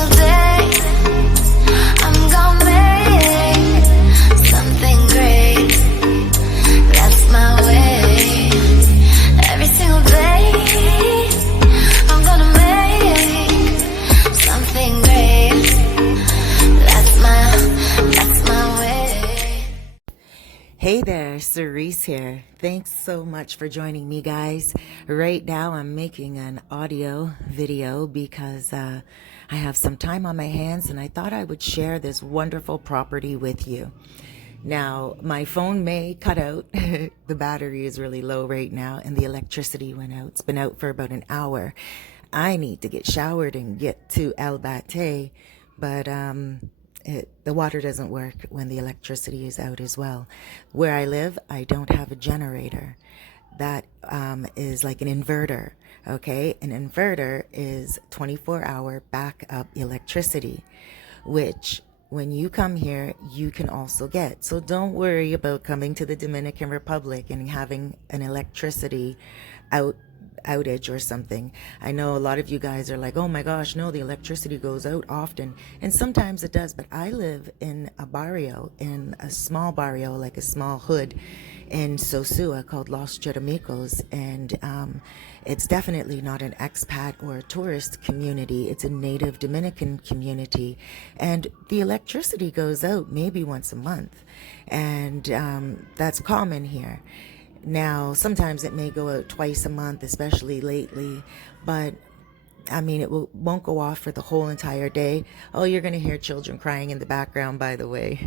single day I'm gonna make something great. That's my way. Every single day I'm gonna make something great. That's my way. Hey there, Cerise here. Thanks so much for joining me, guys. Right now I'm making an audio video because I have some time on my hands and I thought I would share this wonderful property with you. Now, my phone may cut out. The battery is really low right now and the electricity went out. It's been out for about an hour. I need to get showered and get to El Bate, but the water doesn't work when the electricity is out as well. Where I live, I don't have a generator. That is like an inverter, okay? An inverter is 24-hour backup electricity, which when you come here, you can also get. So don't worry about coming to the Dominican Republic and having an electricity outage or something. I know a lot of you guys are like, oh my gosh, no, the electricity goes out often, and sometimes it does, but I live in a barrio, in a small barrio, like a small hood in Sosua called Los Cheramicos, and it's definitely not an expat or a tourist community. It's a native Dominican community, and the electricity goes out maybe once a month, and that's common here. Now, sometimes it may go out twice a month, especially lately, but I mean, it won't go off for the whole entire day. Oh, you're going to hear children crying in the background, by the way.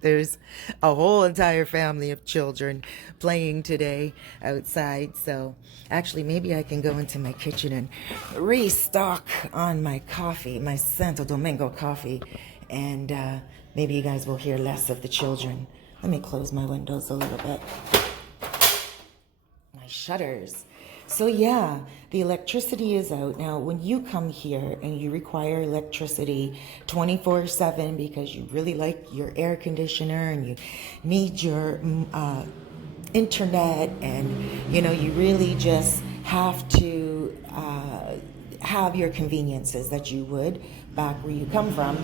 There's a whole entire family of children playing today outside. So actually, maybe I can go into my kitchen and restock on my coffee, my Santo Domingo coffee, and maybe you guys will hear less of the children. Let me close my windows a little bit. My shutters. So yeah, the electricity is out. Now, when you come here and you require electricity 24/7 because you really like your air conditioner and you need your internet, and you really just have to have your conveniences that you would back where you come from,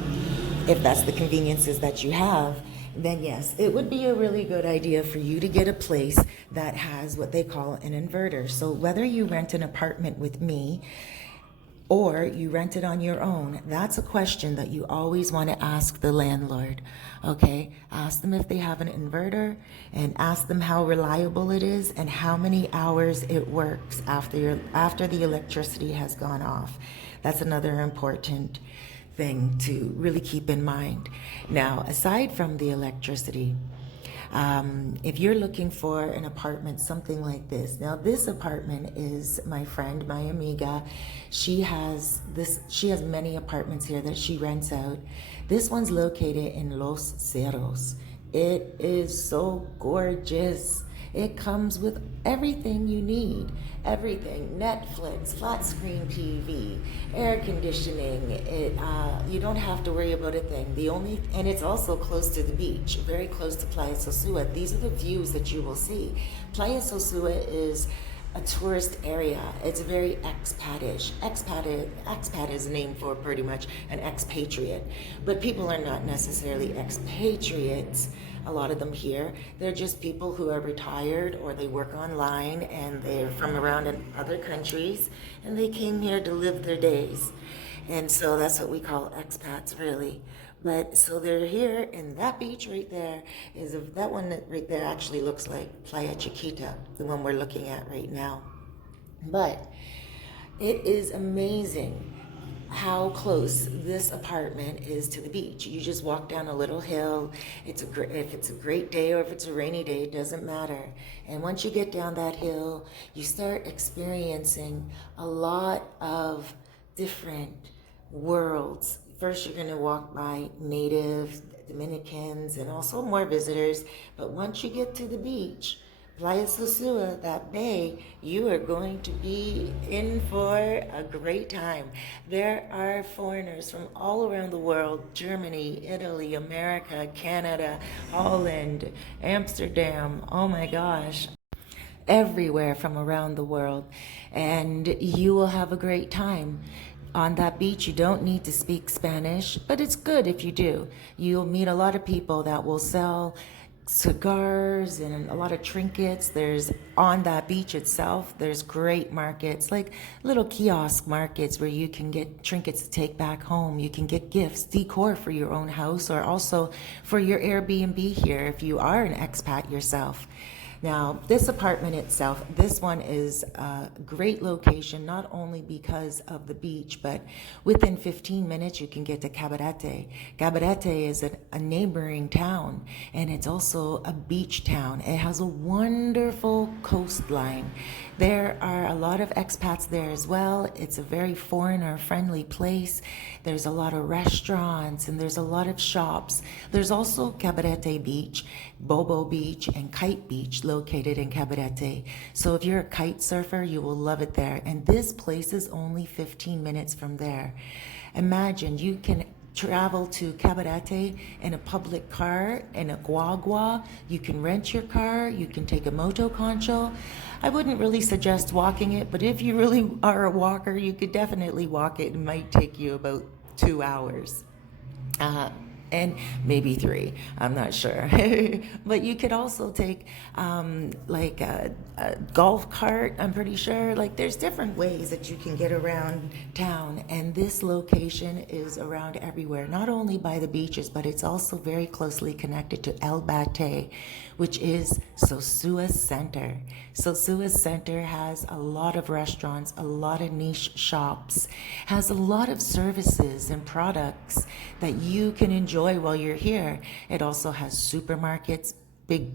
if that's the conveniences that you have, then yes, it would be a really good idea for you to get a place that has what they call an inverter. So whether you rent an apartment with me or you rent it on your own, that's a question that you always want to ask the landlord, okay? Ask them if they have an inverter, and ask them how reliable it is and how many hours it works after the electricity has gone off. That's another important thing to really keep in mind. Now, aside from the electricity, if you're looking for an apartment, something like this. Now, this apartment is my friend, my amiga. She has many apartments here that she rents out. This one's located in Los Cerros. It is so gorgeous. It comes with everything you need. Everything. Netflix, flat screen TV, air conditioning. You don't have to worry about a thing. And it's also close to the beach, very close to Playa Sosua. These are the views that you will see. Playa Sosua is a tourist area. It's very expatish. Expat is named for pretty much an expatriate. But people are not necessarily expatriates. A lot of them here, they're just people who are retired or they work online and they're from around in other countries and they came here to live their days. And so that's what we call expats, really. But so they're here, and that beach right there that one right there actually looks like Playa Chiquita, the one we're looking at right now. But it is amazing how close this apartment is to the beach. You just walk down a little hill. If it's a great day or if it's a rainy day, it doesn't matter. And once you get down that hill, you start experiencing a lot of different worlds. First, you're going to walk by native Dominicans and also more visitors. But once you get to the beach, Playa Sosua, that bay, you are going to be in for a great time. There are foreigners from all around the world: Germany, Italy, America, Canada, Holland, Amsterdam, oh my gosh, everywhere from around the world. And you will have a great time. On that beach, you don't need to speak Spanish, but it's good if you do. You'll meet a lot of people that will sell cigars and a lot of trinkets. There's on that beach itself, there's great markets, like little kiosk markets where you can get trinkets to take back home. You can get gifts, decor for your own house, or also for your Airbnb here if you are an expat yourself. Now, this apartment itself, this one is a great location, not only because of the beach, but within 15 minutes you can get to Cabarete. Cabarete is a neighboring town, and it's also a beach town. It has a wonderful coastline. There are a lot of expats there as well. It's a very foreigner-friendly place. There's a lot of restaurants, and there's a lot of shops. There's also Cabarete Beach, Bobo Beach, and Kite Beach located in Cabarete. So if you're a kite surfer, you will love it there. And this place is only 15 minutes from there. Imagine you can travel to Cabarete in a public car, in a guagua. You can rent your car, you can take a moto concho. I wouldn't really suggest walking it, but if you really are a walker, you could definitely walk it. It might take you about 2 hours. And maybe 3, I'm not sure. But you could also take like a golf cart, I'm pretty sure. Like there's different ways that you can get around town, and this location is around everywhere, not only by the beaches, but it's also very closely connected to El Bate, which is Sosua Center. Sosua Center has a lot of restaurants, a lot of niche shops, has a lot of services and products that you can enjoy while you're here. It also has supermarkets,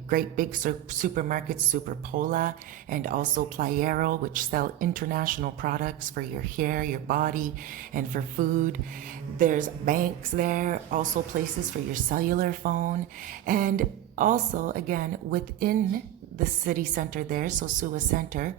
great big supermarkets, Superpola, and also Playero, which sell international products for your hair, your body, and for food. There's banks there, also places for your cellular phone, and also, again, within the city center there, Sosua Center,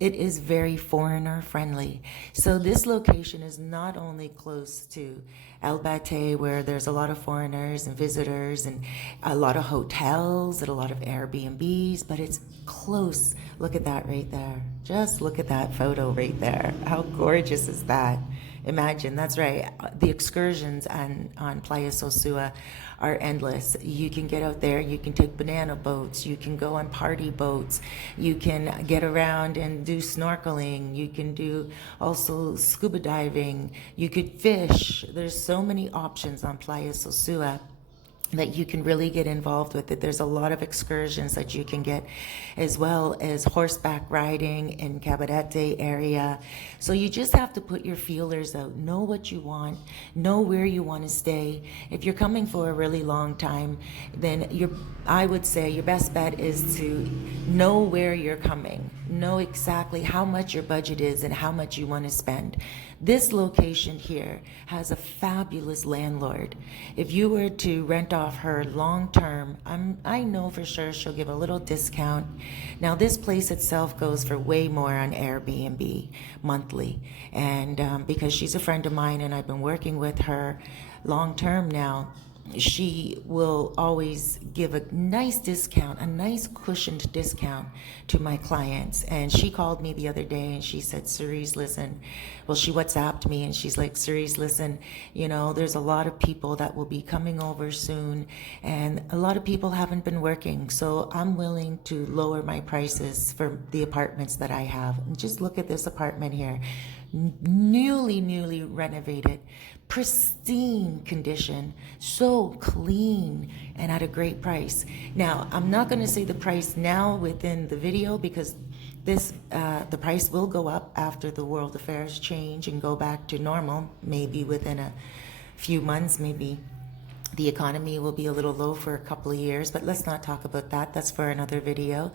it is very foreigner friendly. So this location is not only close to El Bate, where there's a lot of foreigners and visitors and a lot of hotels and a lot of Airbnbs, but it's close. Look at that right there. Just look at that photo right there. How gorgeous is that? Imagine, that's right. The excursions on Playa Sosua are endless. You can get out there, you can take banana boats, you can go on party boats, you can get around and do snorkeling, you can do also scuba diving, you could fish. There's so many options on Playa Sosua that you can really get involved with it. There's a lot of excursions that you can get, as well as horseback riding in Cabarete area. So you just have to put your feelers out, know what you want, know where you want to stay. If you're coming for a really long time, then I would say your best bet is to know where you're coming, know exactly how much your budget is and how much you want to spend. This location here has a fabulous landlord. If you were to rent off her long term, I know for sure she'll give a little discount. Now this place itself goes for way more on Airbnb monthly, and because she's a friend of mine and I've been working with her long term now, she will always give a nice discount, a nice cushioned discount to my clients. And she called me the other day and she said, Cerise, listen, well, she WhatsApped me and she's like, Cerise, listen, there's a lot of people that will be coming over soon, and a lot of people haven't been working. So I'm willing to lower my prices for the apartments that I have. And just look at this apartment here. Newly renovated, pristine condition, so clean, and at a great price. Now, I'm not going to say the price now within the video, because the price will go up after the world affairs change and go back to normal. Maybe within a few months, maybe the economy will be a little low for a couple of years, but let's not talk about that. That's for another video.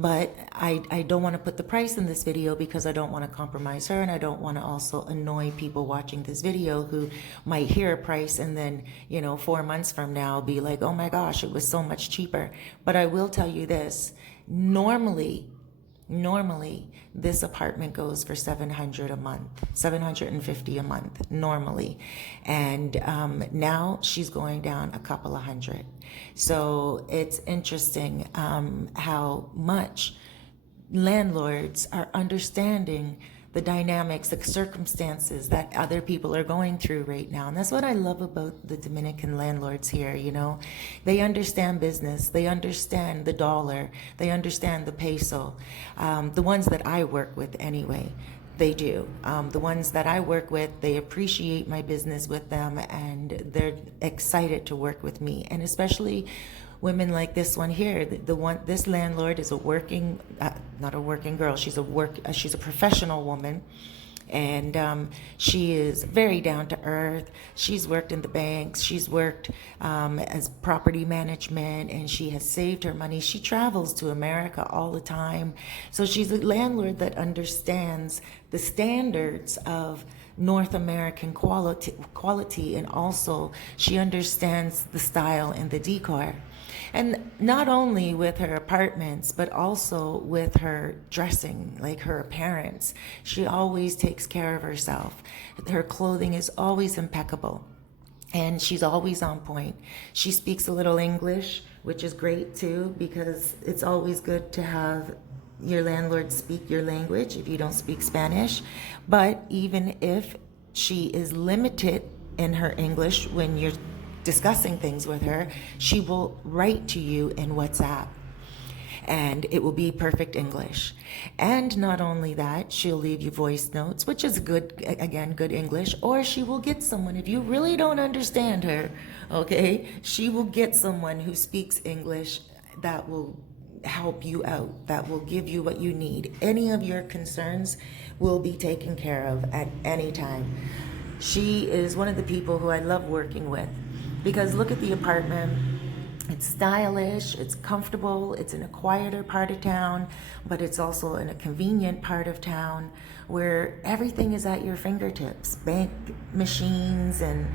But I don't want to put the price in this video because I don't want to compromise her, and I don't want to also annoy people watching this video who might hear a price and then, 4 months from now be like, oh my gosh, it was so much cheaper. But I will tell you this, normally this apartment goes for $700 a month, $750 a month normally, and now she's going down a couple of hundred. So it's interesting how much landlords are understanding the dynamics, the circumstances that other people are going through right now. And that's what I love about the Dominican landlords here, you know. They understand business, they understand the dollar, they understand the peso. The ones that I work with anyway, they do. The ones that I work with, they appreciate my business with them, and they're excited to work with me. And especially women like this one here. This landlord is a working, not a working girl. She's a professional woman, and she is very down to earth. She's worked in the banks. She's worked as property management, and she has saved her money. She travels to America all the time. So she's a landlord that understands the standards of North American quality, and also she understands the style and the decor. And not only with her apartments, but also with her dressing, like her appearance. She always takes care of herself. Her clothing is always impeccable, and she's always on point. She speaks a little English, which is great too, because it's always good to have your landlord speak your language if you don't speak Spanish. But even if she is limited in her English when you're discussing things with her, she will write to you in WhatsApp, and it will be perfect English. And not only that, she'll leave you voice notes, which is good English. Or she will get someone, if you really don't understand her, okay, she will get someone who speaks English that will help you out, that will give you what you need. Any of your concerns will be taken care of at any time. She is one of the people who I love working with, because look at the apartment. It's stylish, it's comfortable, it's in a quieter part of town, but it's also in a convenient part of town where everything is at your fingertips. Bank machines and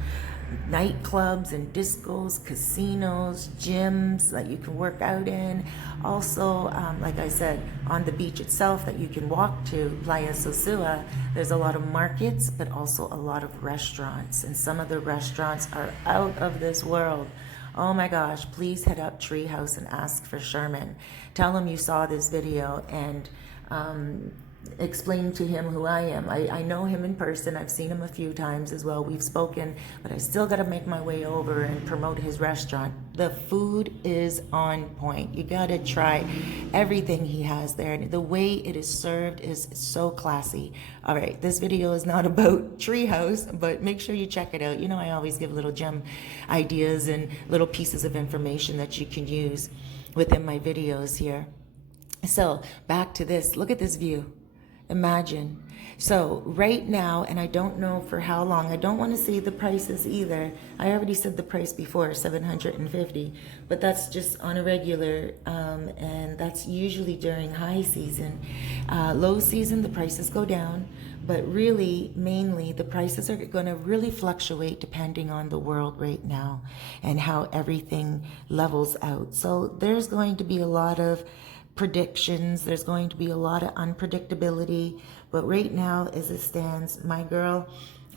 nightclubs and discos, casinos, gyms that you can work out in. Also, like I said, on the beach itself that you can walk to, Playa Sosua, there's a lot of markets, but also a lot of restaurants. And some of the restaurants are out of this world. Oh my gosh, please hit up Treehouse and ask for Sherman. Tell him you saw this video, and explain to him who I am. I know him in person. I've seen him a few times as well. We've spoken, but I still got to make my way over and promote his restaurant. The food is on point. You got to try everything he has there. And the way it is served is so classy. All right, this video is not about Treehouse, but make sure you check it out. You know, I always give little gem ideas and little pieces of information that you can use within my videos here. So back to this. Look at this view. Imagine. So right now, and I don't know for how long, I don't want to say the prices either. I already said the price before, $750, but that's just on a regular, and that's usually during high season. Low season, the prices go down, but really, mainly, the prices are going to really fluctuate depending on the world right now and how everything levels out. So there's going to be a lot of predictions. There's going to be a lot of unpredictability, but right now, as it stands, my girl,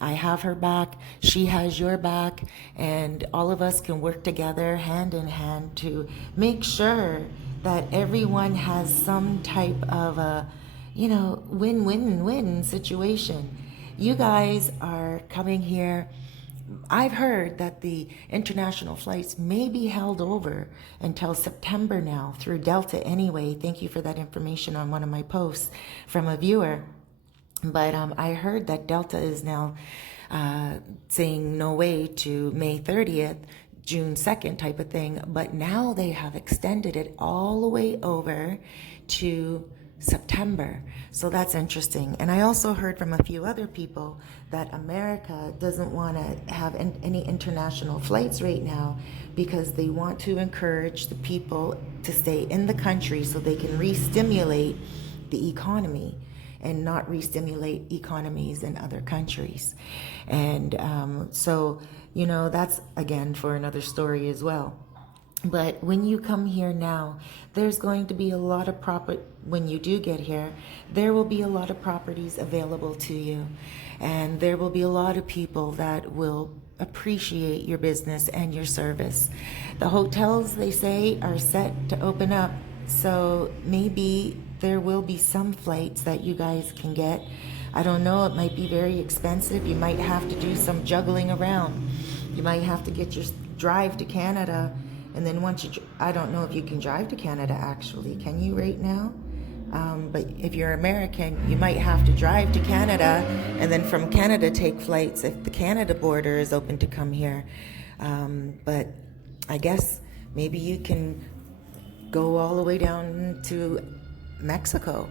I have her back, she has your back, and all of us can work together hand in hand to make sure that everyone has some type of a, win-win-win situation. You guys are coming here. I've heard that the international flights may be held over until September now through Delta anyway. Thank you for that information on one of my posts from a viewer. But I heard that Delta is now saying no way to May 30th, June 2nd type of thing. But now they have extended it all the way over to September. So that's interesting. And I also heard from a few other people that America doesn't want to have any international flights right now because they want to encourage the people to stay in the country so they can re-stimulate the economy and not re-stimulate economies in other countries. And so, that's again for another story as well. But when you come here now, there's going to be a lot of when you do get here, there will be a lot of properties available to you. And there will be a lot of people that will appreciate your business and your service. The hotels, they say, are set to open up. So maybe there will be some flights that you guys can get I don't know, it might be very expensive. You might have to do some juggling around. You might have to get your drive to Canada, and then once I don't know if you can drive to Canada actually. Can you right now? But if you're American, you might have to drive to Canada and then from Canada take flights if the Canada border is open to come here. But I guess maybe you can go all the way down to Mexico.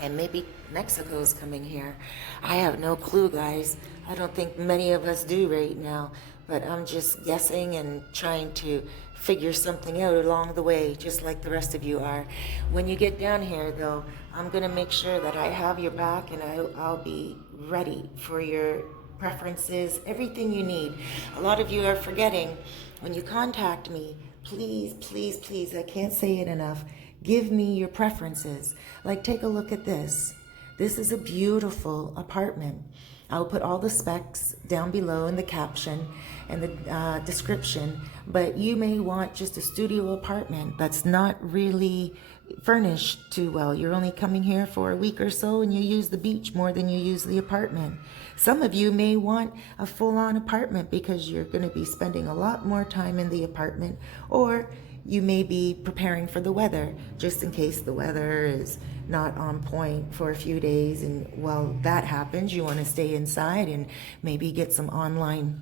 And maybe Mexico's coming here. I have no clue, guys. I don't think many of us do right now. But I'm just guessing and trying to figure something out along the way, just like the rest of you are. When you get down here, though, I'm going to make sure that I have your back and I'll be ready for your preferences, everything you need. A lot of you are forgetting, when you contact me, please, please, please, I can't say it enough, give me your preferences. Like, take a look at this. This is a beautiful apartment. I'll put all the specs down below in the caption and the description, but you may want just a studio apartment that's not really furnished too well. You're only coming here for a week or so and you use the beach more than you use the apartment. Some of you may want a full-on apartment because you're going to be spending a lot more time in the apartment, or you may be preparing for the weather, just in case the weather is not on point for a few days, and while that happens, you want to stay inside and maybe get some online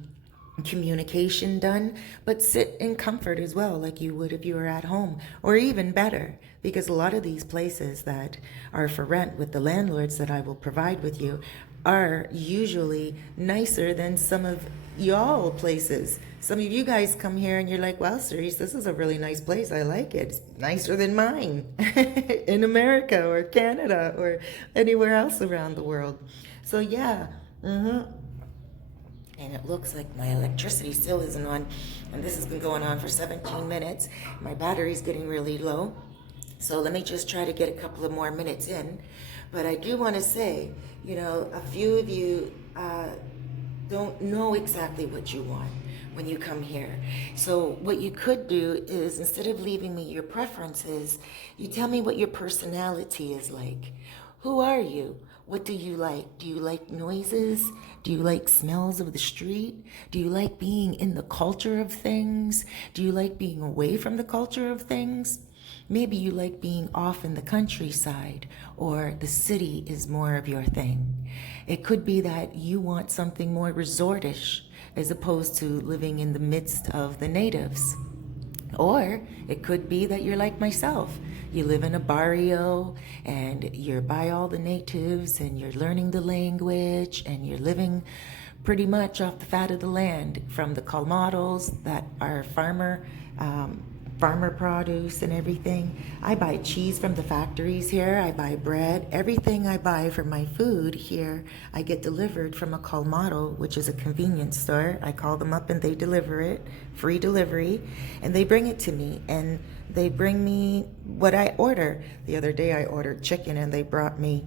communication done, but sit in comfort as well, like you would if you were at home, or even better, because a lot of these places that are for rent with the landlords that I will provide with you are usually nicer than some of y'all places. Some of you guys come here and you're like, well, Cerise, this is a really nice place. I like it. It's nicer than mine in America or Canada or anywhere else around the world. So yeah, and it looks like my electricity still isn't on, and this has been going on for 17 minutes. My battery's getting really low, so let me just try to get a couple of more minutes in. But I do want to say, you know, a few of you don't know exactly what you want when you come here. So what you could do is, instead of leaving me your preferences, you tell me what your personality is like. Who are you? What do you like? Do you like noises? Do you like smells of the street? Do you like being in the culture of things? Do you like being away from the culture of things? Maybe you like being off in the countryside, or the city is more of your thing. It could be that you want something more resortish as opposed to living in the midst of the natives. Or it could be that you're like myself. You live in a barrio and you're by all the natives and you're learning the language and you're living pretty much off the fat of the land, from the colmados that are farmer produce and everything. I buy cheese from the factories here. I buy bread. Everything I buy for my food here, I get delivered from a colmado, which is a convenience store. I call them up and they deliver it, free delivery, and they bring it to me, and they bring me what I order. The other day I ordered chicken and they brought me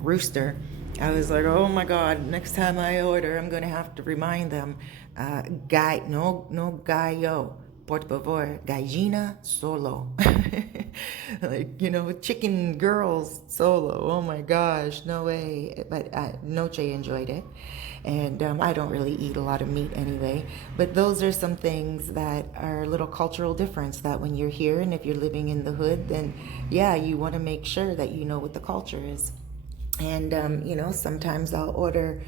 rooster. I was like, oh my God, next time I order, I'm going to have to remind them, no gallo. Por favor, gallina solo. Like, you know, chicken girls solo. Oh my gosh, no way. But Noche enjoyed it. And I don't really eat a lot of meat anyway. But those are some things that are a little cultural difference, that when you're here and if you're living in the hood, then yeah, you want to make sure that you know what the culture is. And, you know, sometimes I'll order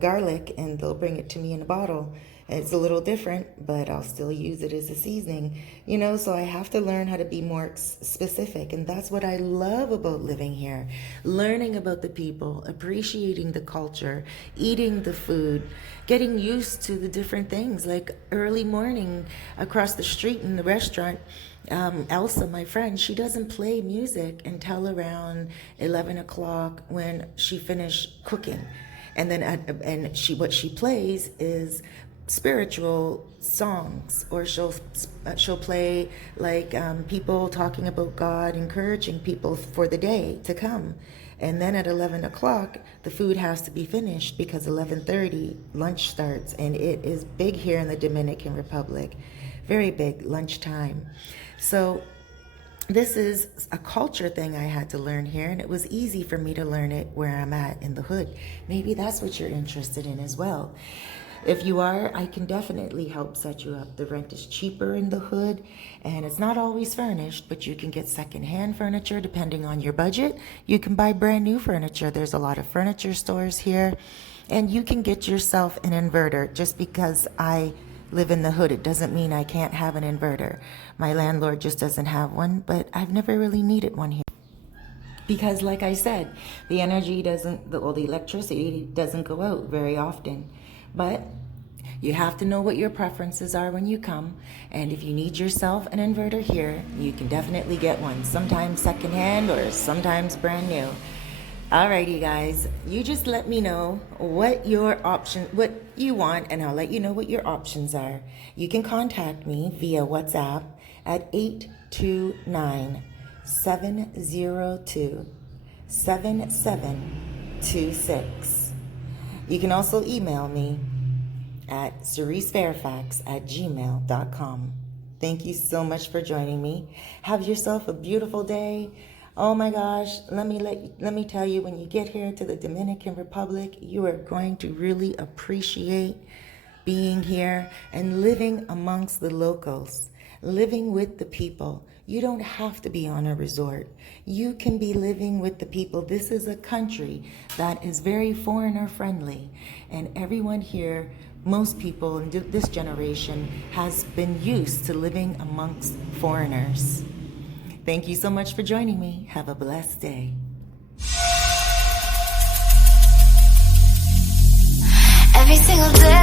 garlic and they'll bring it to me in a bottle. It's a little different, but I'll still use it as a seasoning, you know, so I have to learn how to be more specific. And that's what I love about living here, learning about the people, appreciating the culture, eating the food, getting used to the different things, like early morning across the street in the restaurant. Elsa, my friend, she doesn't play music until around 11 o'clock when she finished cooking. And then what she plays is spiritual songs, or she'll play like people talking about God, encouraging people for the day to come. And then at 11 o'clock, the food has to be finished because 11:30 lunch starts, and it is big here in the Dominican Republic, very big lunchtime. So This is a culture thing I had to learn here, and it was easy for me to learn it where I'm at in the hood. Maybe that's what you're interested in as well. If you are, I can definitely help set you up. The rent is cheaper in the hood, and it's not always furnished, but you can get secondhand furniture depending on your budget. You can buy brand new furniture. There's a lot of furniture stores here, and you can get yourself an inverter. Just because I live in the hood, it doesn't mean I can't have an inverter. My landlord just doesn't have one, but I've never really needed one here. Because like I said, the electricity doesn't go out very often. But you have to know what your preferences are when you come. And if you need yourself an inverter here, you can definitely get one. Sometimes secondhand or sometimes brand new. Alrighty guys, you just let me know what you want, and I'll let you know what your options are. You can contact me via WhatsApp at 829-702-7726. You can also email me at cerisefairfax@gmail.com. Thank you so much for joining me. Have yourself a beautiful day. Oh my gosh, let me tell you, when you get here to the Dominican Republic, you are going to really appreciate being here and living amongst the locals, living with the people. You don't have to be on a resort. You can be living with the people. This is a country that is very foreigner friendly, and everyone here, most people in this generation, has been used to living amongst foreigners. Thank you so much for joining me. Have a blessed day. Every single day